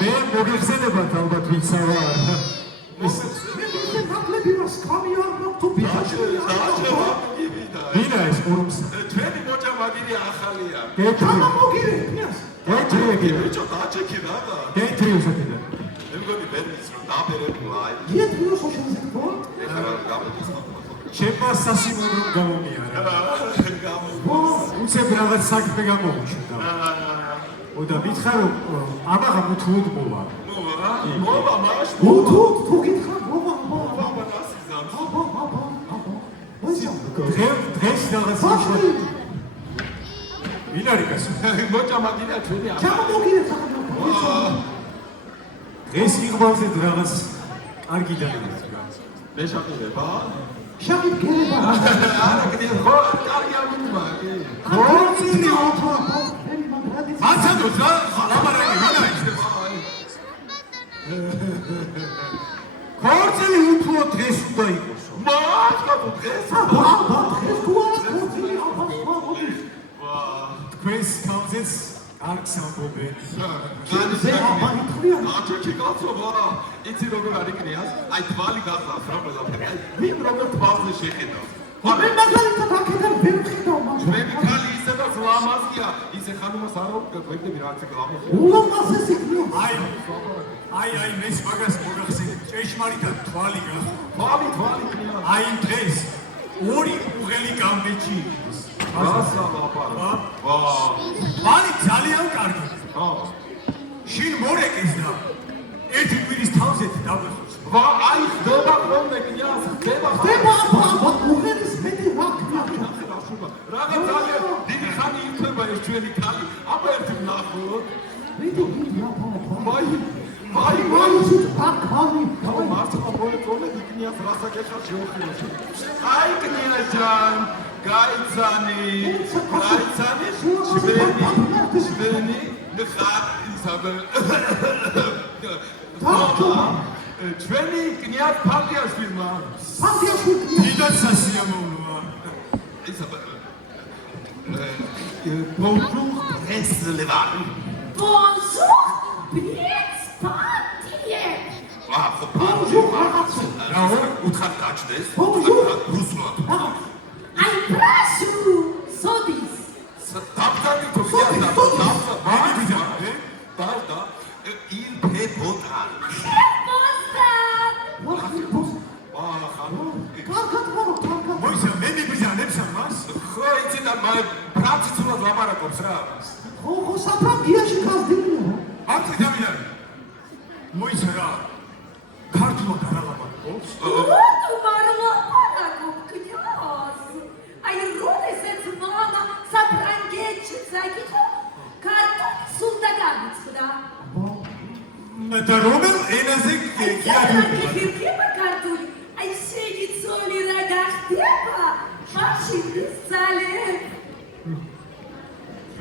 მე მოგეხსენებათ ალბათ ვინც ვარ. ვინა ეს ურმს? ჩვენი მოჭა მაგირია ახალია. გეთრი. ბიჭო დაჭექი რა და. გეთრი უსაკიდე. მე მგონი ბერნის რომ დაბერებულა აი. ეხლა გამოდის. ჩემმა სასიმონო გამომიარა. უცებ რაღაც საქმე გამოუჩნდა. და მითხარ რომ ამაღამ უთუოდ მოვა. მოვა მაშ. დღეს რაღაც ვინ არის კაცო? მოჭა მაგირია ჩვენი ახალი. დღეს იღბავზე რაღაც კარგი დაიწყო. მე შაყირება? არა კიდე ხო კარგი არ მოგმაგი. ქორწილი უთო. მაცადო რა ლაბარაკი ვინ არის? ქორწილი უთო დღეს უნდა იყოსო. მაშკა დღეს. თქვენს თავზეც კარგს ამბობენ. აჩექი კაცობა. იცი როგორ არის კნიას? აი თვალი გახლავს რა ყველაფერი. ვინ როგორ თვალზე შეხედავს? მე მაგალითად აქედან ვერ ვხედავ მაგრამ ჩვენი ქალი ისედაც ლამაზია, ისე ხანუმას არ ვგებდები რაც გლამაზია. ულამაზეს იქნება. აი, მეს მაგას მოგახსენე. ჭეშმარიტად თვალი გახდა. თვალი კნია. აი დღეს ორი უღელი გამბეჭი იქნეს. რასა ლაპარაკო? თვალი ძალიან კარგი. შინ მორეკეს და ერთი კვირის თავზე დაგვეხოს. აი ხდება ხოლმე კნიას, ხდება. უღელის მეტი რა ქნა. რაღაც ძალიან დიდი ხანი იწება ეს ჩვენი ქალი. აბა ერთი ვნახოთ. მეტი ვაი მართლა მოეწონე კნიას რასა გეხარ შეოხილოს. აი კნიაჯან, გაიცანი, შვენი ხარ ისაბე. ჩვენი კნიას ფანტიაშვილმა. დიდად სასიამოვნოა. ისაბე. Bonjour, Breslevan. Bonjour, Breslevan. Bonjour, უთხარ გაჩდეს. რუსულად. I press you, so this. დაბძანი თუ და il pebotan. მოიცა მე მიბრძანებს ამას? ხო იცი და ფრანცულად ლაპარაკობს რა. ხო საფრანგიაში გაზდილია. ართი დავიდან. მოიცა რა. ქართულად არ ალაპარაკობს? Ai როდესაც მამა საფრანგეთში წაიკითხო, ქართული სულ დაგიწყდა. და რომელ ენაზე გიადურება ქართული? Ai შენი ცოლი რა გახდება? მაშინ ისწავლებ.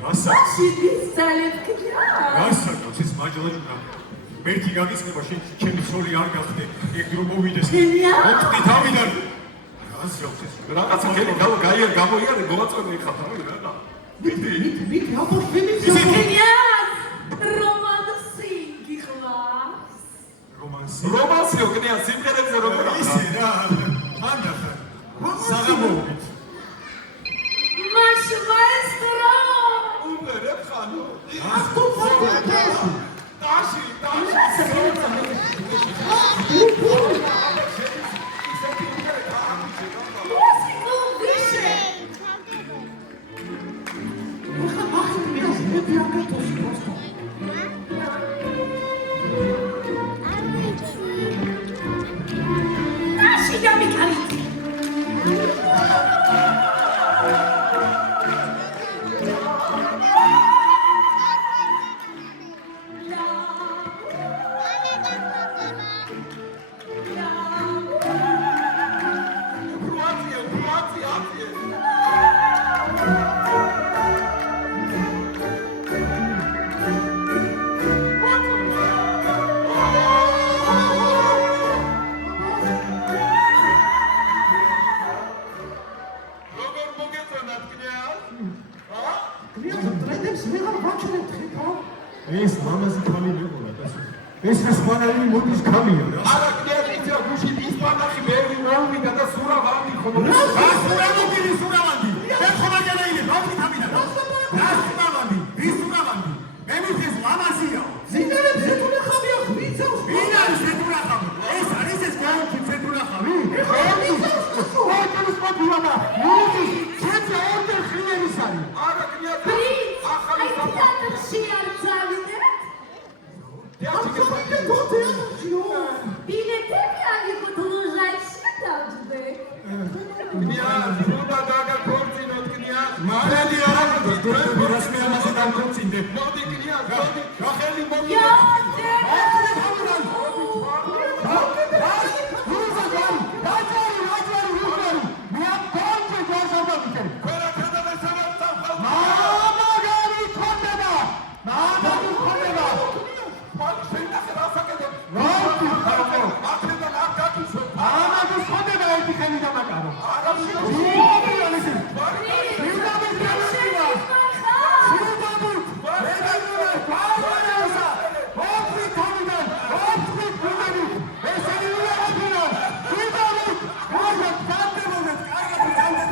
მაშინ ისწავლებ ქნა. გასაკეთებს ეს მაჯლაჯნა. მერტი გაგისნება შენ ჩემი ცოლი არ გახდე. ეგ რომ მოვიდეს. ოქტი თავიდან. რაღაცა გელი გამოიარე გოაწონი ხარ რა. მით აბა შენი ქნიას რომანსი გიხლას. რომანსიო კნია სიმღერებზე როგორ ისე რა. ანდახარ. საღამოობით. მას მაესტრო. უმერებ ხანო. ახტო ფოტოთეში. ტაში. ეს მამაზი ქალი მეგონა და ეს ესპანელი მოდის ქალია რა. არა კნია გუში ისპანაში ბევრი მოვიდა და სურავანდი ხომ. სურავანდი. მე ხომ არ გადაიდე, რა თამიდა. რა სურავანდი? ვის სურავანდი? მე მithეს ლამაზია. ზინერებს ეთუნახავია ხმიცავს. ვინ არის ეთუნახავი? ეს არის ეს გოუთი ეთუნახავი? ოჯოს მოდიადა. მოდი, ჩემზე ორდერ ხლიერის არის. არა კნია ახალი თეატრში არ წავიდეთ? ახალი თეატრშიო. ბილეთები აიღოთ ლოჟაში დავჯდე. კნია უნდა დაგაქორწინოთ კნია. მალედი არ გქონდა რასმე ამაზე დამქორწინდე. მოდი კნია, მოდი. რახელი მოდი. Karga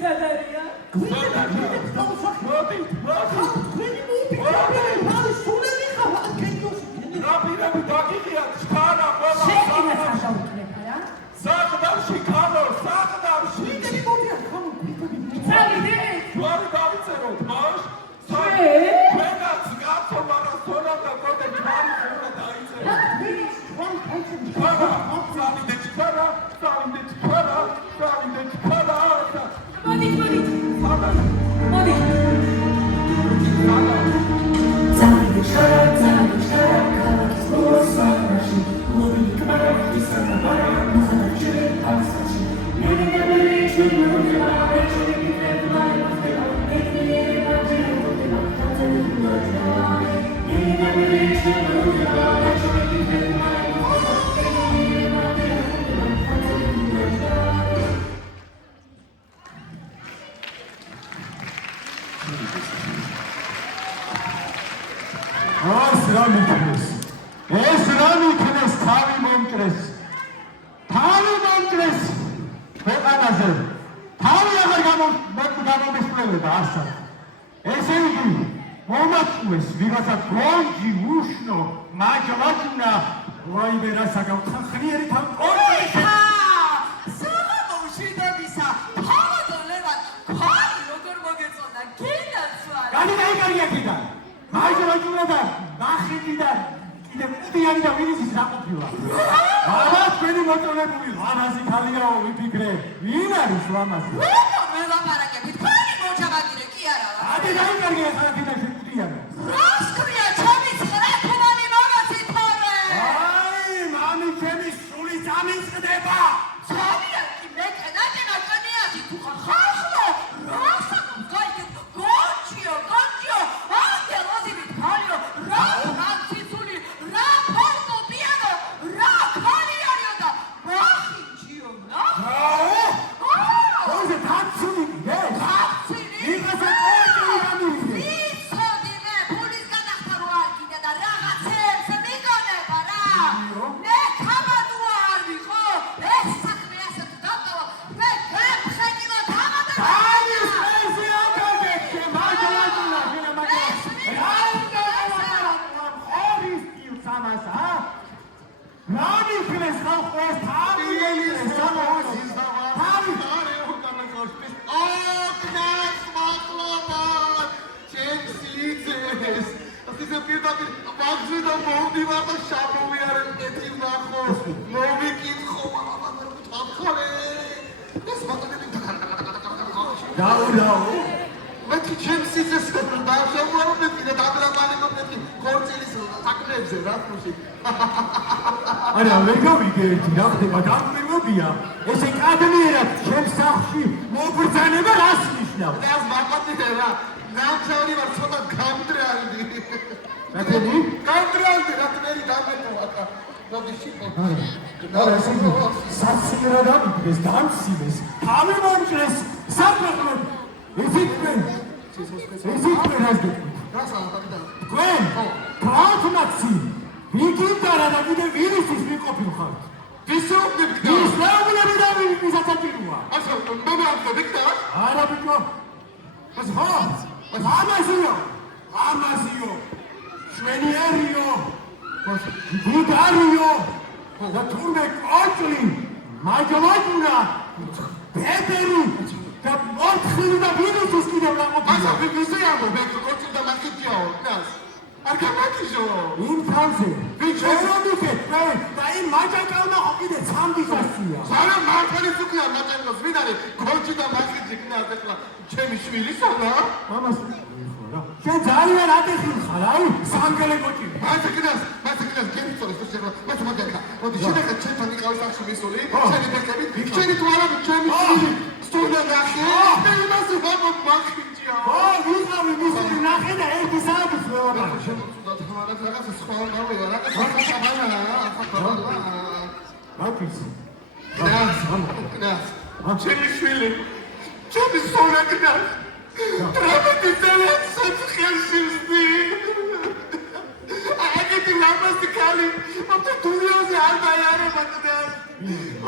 სადარია?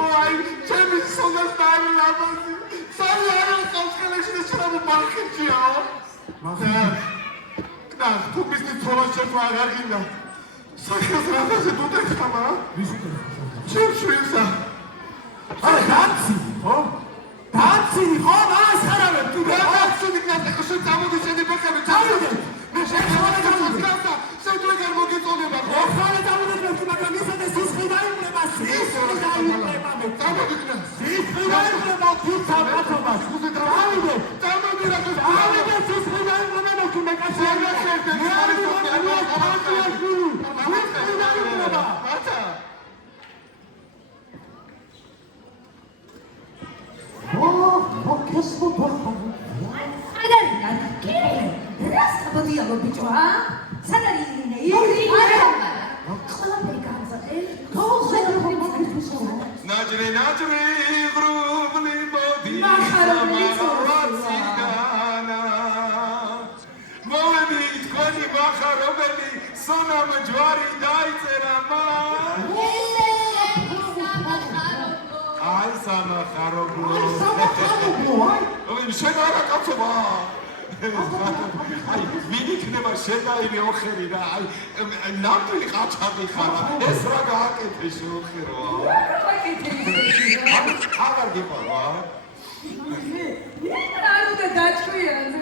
Ой, ჩემი სულას დაიმლაბაზი. სალარა ხალხი მახიჩიაო. და თუ მისის თოლაშეთვა აღარ გინდა. სახეს რაღაცა დუტეხამა? ჩემშვილსა. აი დაცი, ხო? დაცი, ხო? ასარავე, თუ დაცი ნიკნატე ხო შემოდი შენებახები, წავიდე. მე შეხვედრა გამოსკავდა, შევდრეგარ მოგეწოდება, ხო? ხალე დავუდგეთ, მაგრამ ისედე სისხლი დაიმლება, სისხლი დაიმლება მე. წავიდე, სისხლი დაიმლება თუცა ბათობას. წავიდე, წავიდე რა თქმა უნდა. წავიდე, სისხლი დაიმლება მე თუ მე კაცი არ შევდე. მე არ ნაჯრი ღრუბლი მოდი სამარაციგანა მოვედი თქვენი მახარობელი სონამ ჯვარი დაიწერა მან აი სამახარობლო შენ არა კაცობა აი ვინ იქნება შედაიმე ოხერი რა აი ნამდვილი ყაჩაღი ხარ ეს რა გააკეთე შეოხერო აღარ გიყვარვა არ უნდა დაჭვიანე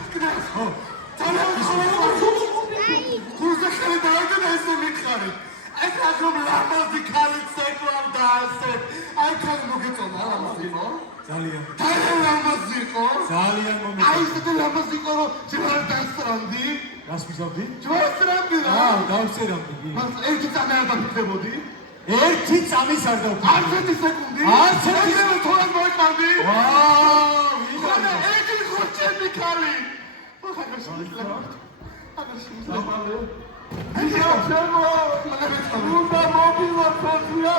ხარდი? ხო. გულზე ხელი დაედო და ესე მითხარი. ეს აღომ ლამაზი ქალიც ეკვარ და ასე. აი ქალი მოგეწონა ლამაზი ხო? ძალიან. ძალიან ლამაზი ხო? ძალიან მომეწონა. აი ესეთი ლამაზი იყო რომ ჯერ დასწრანდი. რას ვიზავდი? ჯვარსრანდი რა. დავწერამდი. მას ერთი წამი არ დაფიქრებოდი. ერთი წამის არ დავწერდი. არც ერთი სეკუნდი. არც ერთი სეკუნდი თორემ მოიყვანდი. ვაუ, ერთი ხორჩები ქალი. აღარ შემიძლია. აღარ შემიძლია. აი ჩემო, უნდა მობილოთ ფოტია.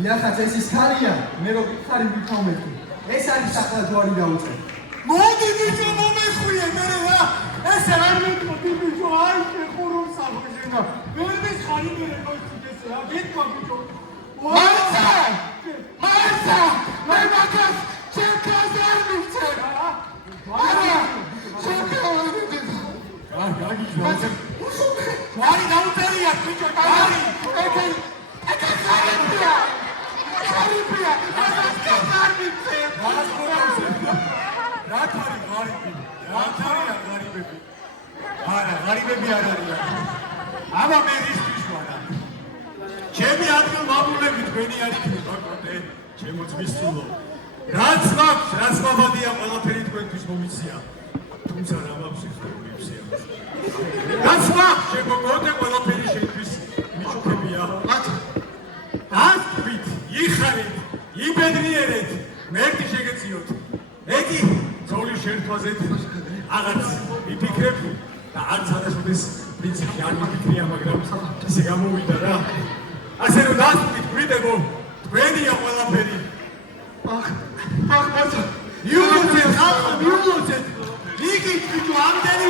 ნახაც ეს ის ქალია, მე რო გითხარი ვითამეთქი. ეს არის ახლა ჯვარი დაუწე. მოდი ბიჭო მომეხვიე მე რა. ესე რა მეთქი ბიჭო აი შეხურომ საფუჟინა. ვერ მიხარი მე მოიწესე რა. გეთქვა ბიჭო. მაცა! მე მაგას ჩემკას არ მივცე. არა! გაგი ჯვარი. ჯვარი დაუწერია ბიჭო ჯვარი. ხარიბია, ამას კარ მივცე. რა თარი ღარიბი? რა თარია ღარიბები? არა, ღარიბები არ არიან. აბა მე ისთვის ვარა. ჩემი ადგილ მამულები თქვენი არ იქნება კონდე, ჩემო ძმისწულო. რაც მაქვს, რაც მაბადია, ყველაფერი თქვენთვის მომიცია. თუმცა რა მაქვს ახლა მივცია. რაც მაქვს, ჩემო კონდე, ყველაფერი შენთვის მიჩუქებია. ათვით, იხარით, იბედნიერეთ, მერტი შეგეციოთ. მეკი ძოლის შერთვაზეთ აღარც მიფიქრებ და არც არასოდეს პრინციპი არ მიფიქრია, მაგრამ ესე გამოვიდა რა. ასე რომ დასწრით გვიდებო, თქვენია ყველაფერი. მაცა! მიულოცეთ ხალხო, მიულოცეთ. იგით ბიჭო ამდენი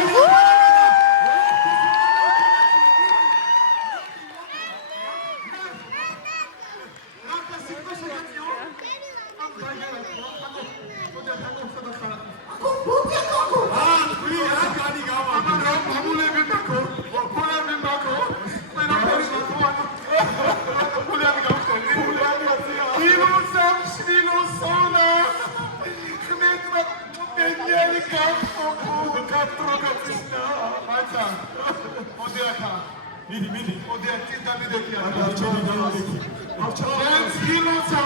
მიდი მოდი აქტიდან მიდექი არა. ჩემი გამოდექი. ჩემს გილოცა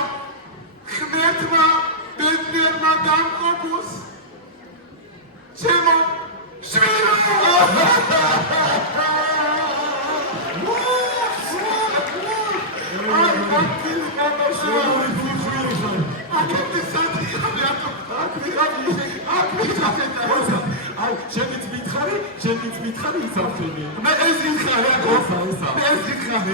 ხმეთმა ბედნიერმა დამყოფოს ჩემო შვილო. ჩემიც მითხარი ისახები. მე ეს ვიხარ რა გოფა. ეს ვიხარ.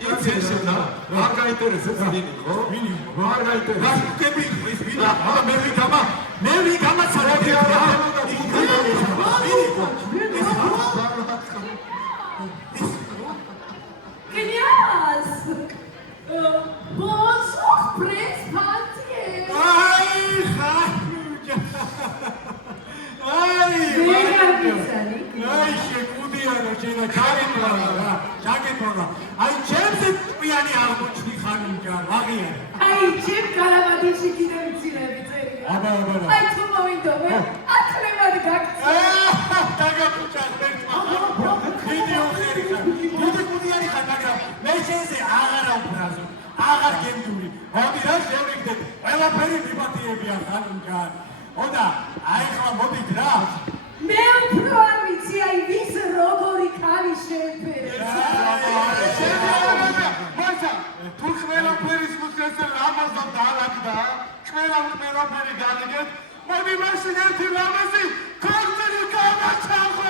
იცეშენა, არ გაინტერესებს ვინი, ხო? ვინი? არ გაინტერესებს. გები ის ვინი? აბა მე ვიგამა. მე ვიგამაცარები რა. Genial! Bonsoir, Prince Patier! აი, ხაჭა. აი, აი, შეკუდიანო, შენა ჩაგეთვალა რა, ჩაგეთვალა. აი, ჩემზე ტყვიანი აღმოჩნდი ხანინკა, აღიარე. აი, ჩემ კალამადიში კიდევ მცირები წერია. აბა აი თუ მოვიდობე, ათლევად გაქცე. დაგაკუჭა ერთმა ვიდეო ხერი ხარ დიდი კუდიანი ხარ მაგრამ მე შენზე აღარა ვფრაზო აღარ გემდური მოდი რა შევრიგდეთ ყველაფერი მიბათიებია ხანუნჯან ოდა აი ხლა მოდით რა მე უფრო არ ვიცი აი ვის როგორი ქალი შეფერდა. მოიცა თუ ყველაფერის მუცესე ლამაზად დაალაგდა ყველაფერი განიგეთ მოდი მაშინ ერთი ლამაზი ქორწილი გამაჩაღო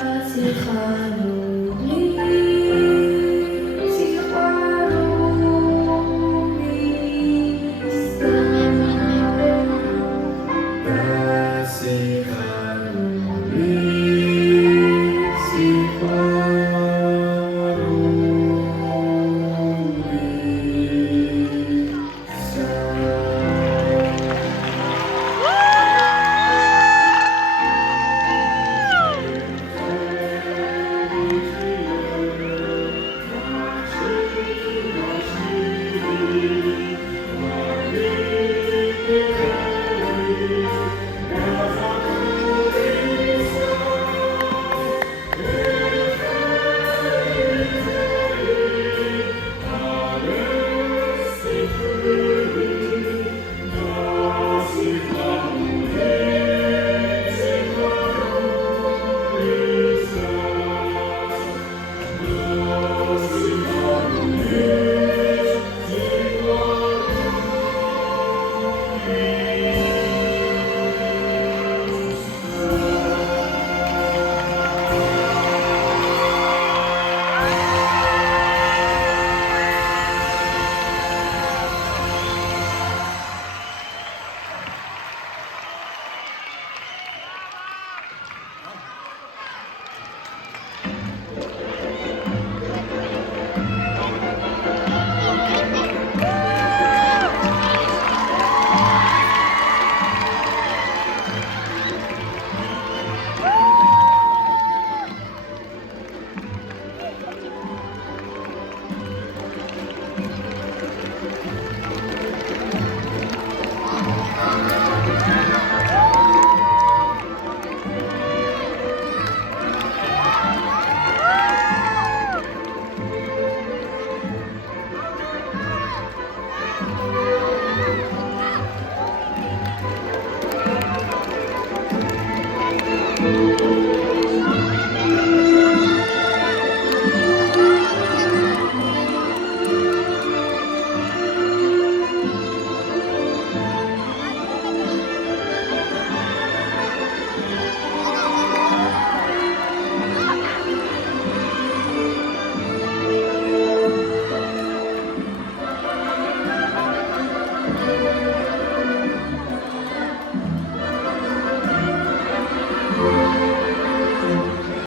That's it.